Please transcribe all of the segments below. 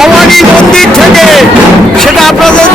ভবানী মন্দির থেকে সেটা আপনাদের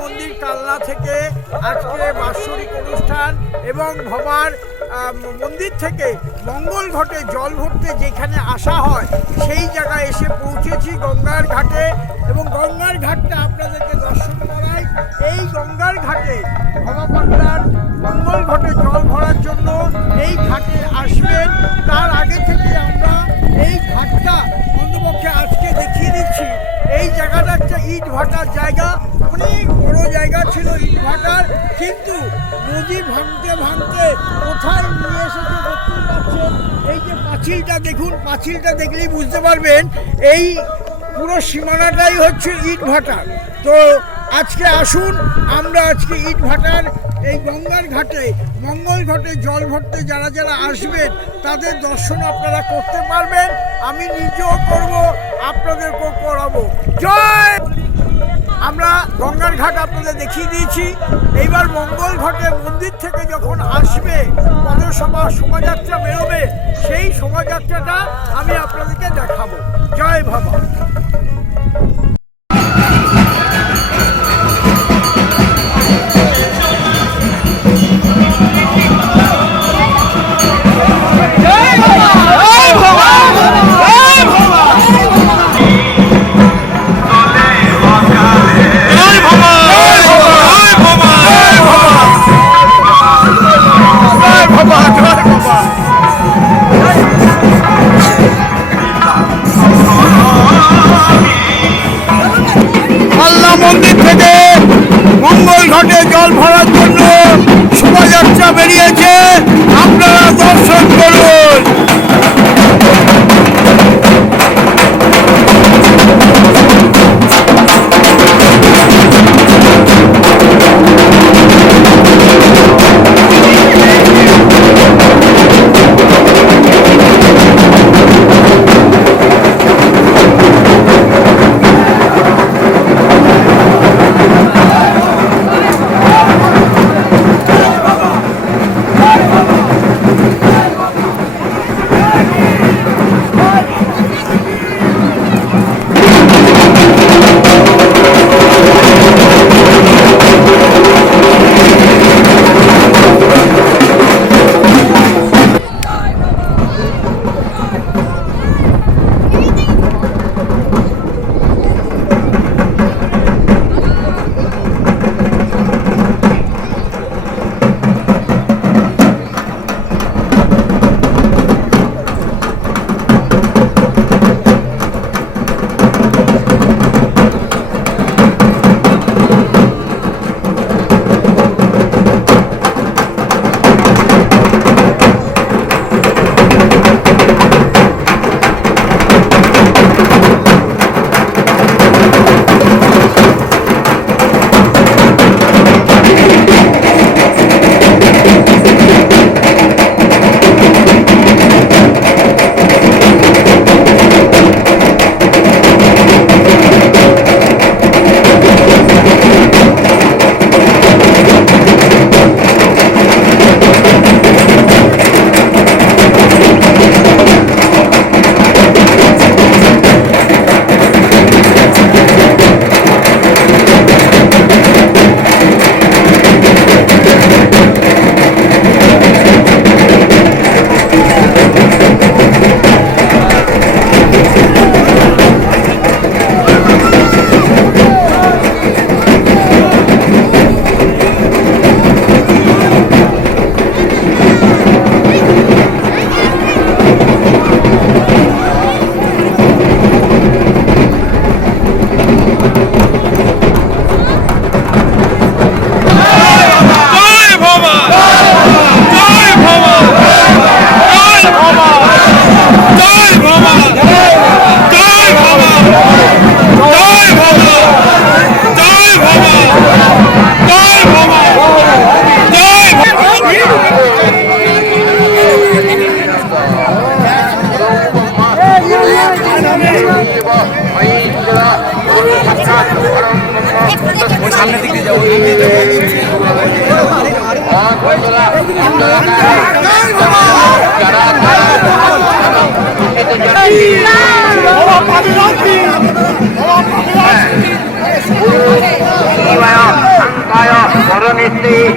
মন্দির কালনা থেকে আজকে বাৎসরিক অনুষ্ঠান এবং ভবার মন্দির থেকে মঙ্গল ঘটে, জল ভরতে যেখানে আসা হয়, সেই জায়গায় এসে পৌঁছেছি গঙ্গার ঘাটে। এবং গঙ্গার ঘাটটা আপনাদেরকে দর্শন করাই, এই গঙ্গার ঘাটে ভবাপান্ডার মঙ্গল ঘটে জল ভরার জন্য এই ঘাটে আসবেন। তার আগে থেকে আমরা এই ঘাটটা অন্তপক্ষে আজকে দেখিয়ে দিচ্ছি। এই জায়গাটা হচ্ছে ইট ভাটার জায়গা। অনেক বড় জায়গা ছিল ইট ভাটার, কিন্তু নদী ভাঙতে ভাঙতে কোথায় নিয়ে এসেছে দেখতেই পাচ্ছেন। এই যে পাঁচিলটা দেখুন, পাঁচিলটা দেখলেই বুঝতে পারবেন, এই পুরো সীমানাটাই হচ্ছে ইট ভাটার। তো আজকে আসুন, আমরা আজকে ইট ভাটার এই গঙ্গার ঘাটে মঙ্গল ঘটে, জল ভরতে যারা যারা আসবেন, তাদের দর্শন আপনারা করতে পারবেন। আমি নিজেও করব, আপনাদেরকেও করাবো। জয়! আমরা গঙ্গার ঘাট আপনাদের দেখিয়ে দিয়েছি। এইবার মঙ্গল ঘাটে, মন্দির থেকে যখন আসবে পদসভা শোভাযাত্রা বেরোবে, সেই শোভাযাত্রাটা আমি আপনাদেরকে দেখাবো। জয় বাবা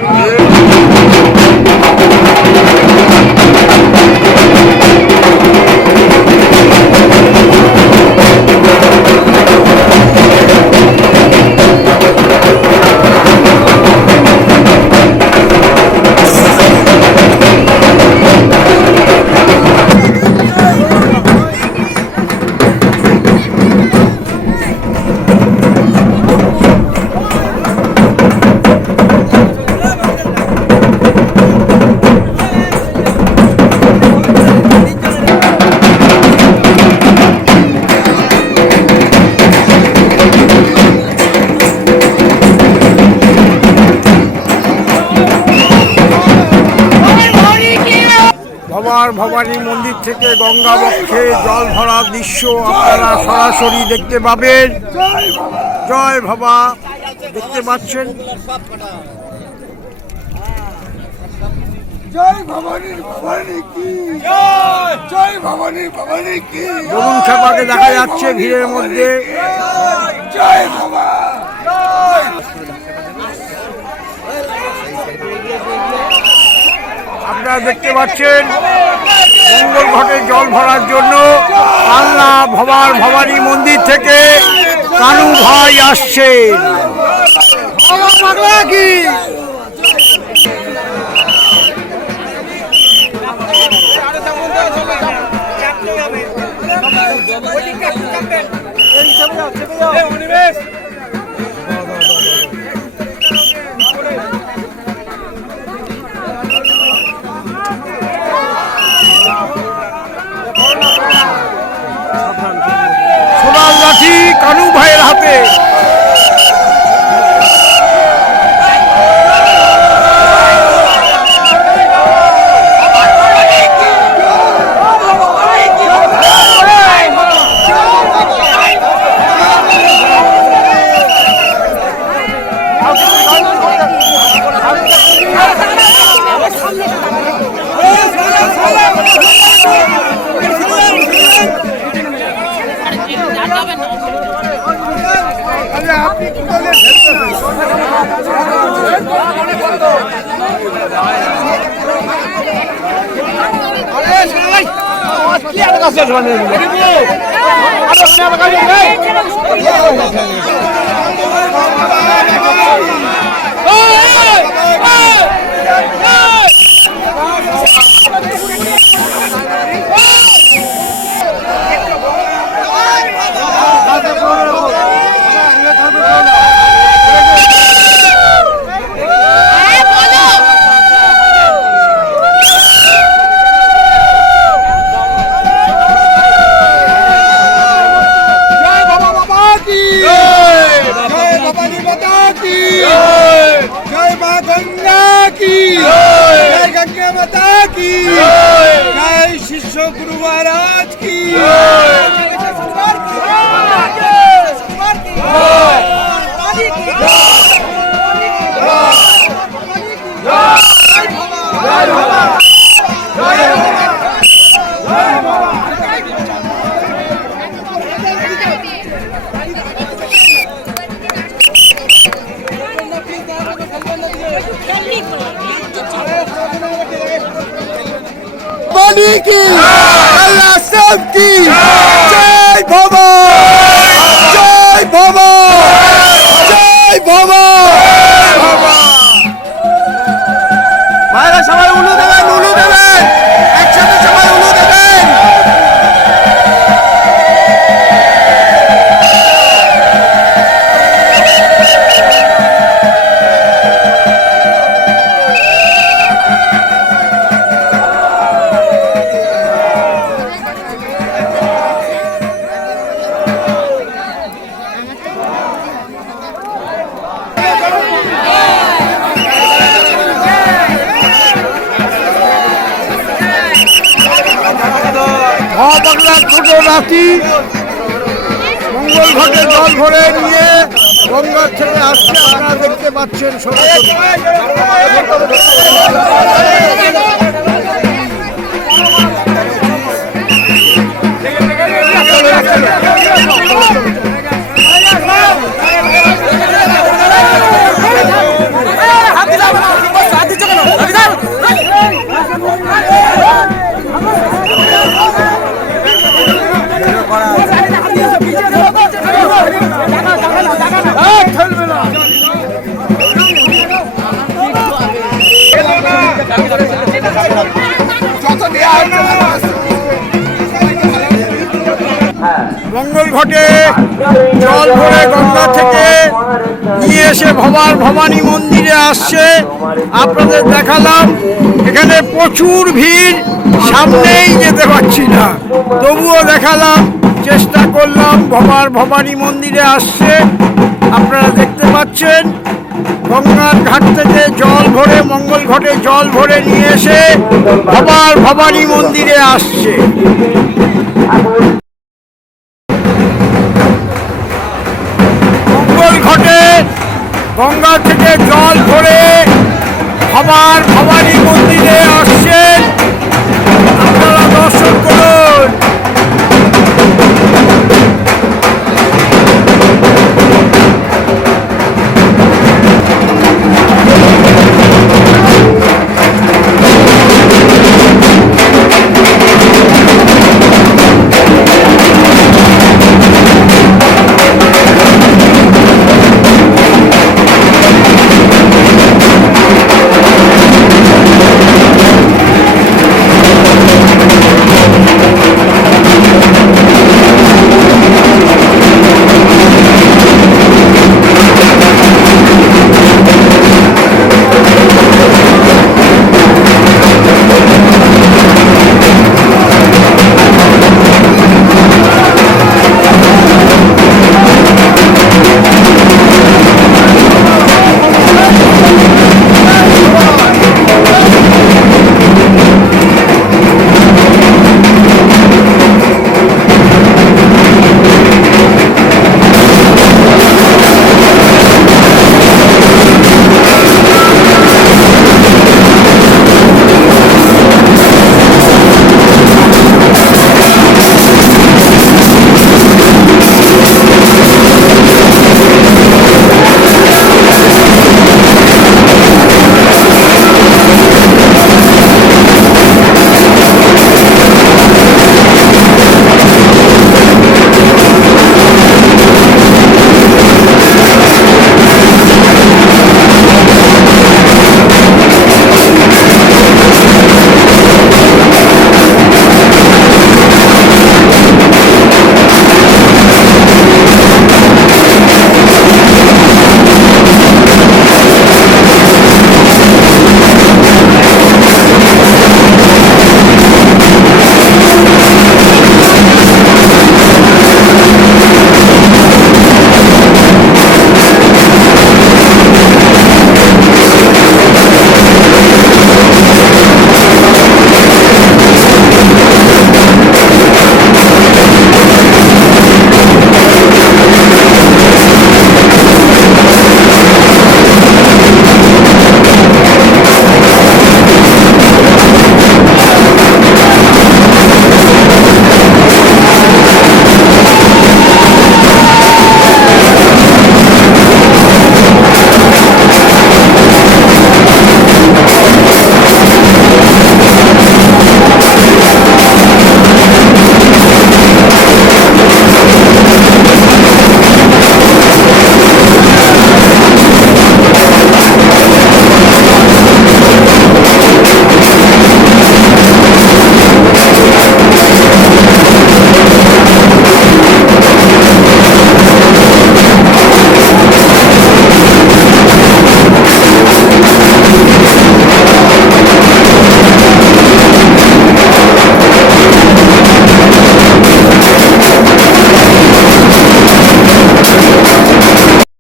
ভবার ভবানী মন্দির থেকে গঙ্গা বক্ষে জল ভরা দৃশ্য আপনারা সরাসরি দেখতে পাবেন। জয় ভবা দেখতে পাচ্ছেন? বরুণ খেপাকে দেখা যাচ্ছে ভিড়ের মধ্যে। জয় আপনারা দেখতে পাচ্ছেন মঙ্গল ঘটে জল ভরার জন্য কালনা ভবার ভবানী মন্দির থেকে কানু ভাই আসছেন কি? হবে হাতে ভবানী কি আল্লাহ সব কি জয় বাবা জয় বাবা মহাপাগলা ছোট মঙ্গল ঘটে জল ভরে নিয়ে গঙ্গার ছেড়ে আসছে আপনারা দেখতে পাচ্ছেন সরাসরি। মঙ্গল ঘটে, জল ভরে গঙ্গা থেকে নিয়ে এসে ভবার ভবানী মন্দিরে আসছে। আপনাদের দেখালাম, এখানে প্রচুর ভিড়, সামনেই যেতে পারছি না। তবুও দেখালাম, চেষ্টা করলাম, ভবার ভবানী মন্দিরে আসছে। আপনারা দেখতে পাচ্ছেন, গঙ্গার ঘাট থেকে জল ভরে, মঙ্গল ঘটে জল ভরে নিয়ে এসে ভবার ভবানী মন্দিরে আসছে। গঙ্গা থেকে জল ধরে আবার ভবানী মন্দিরে আসছেন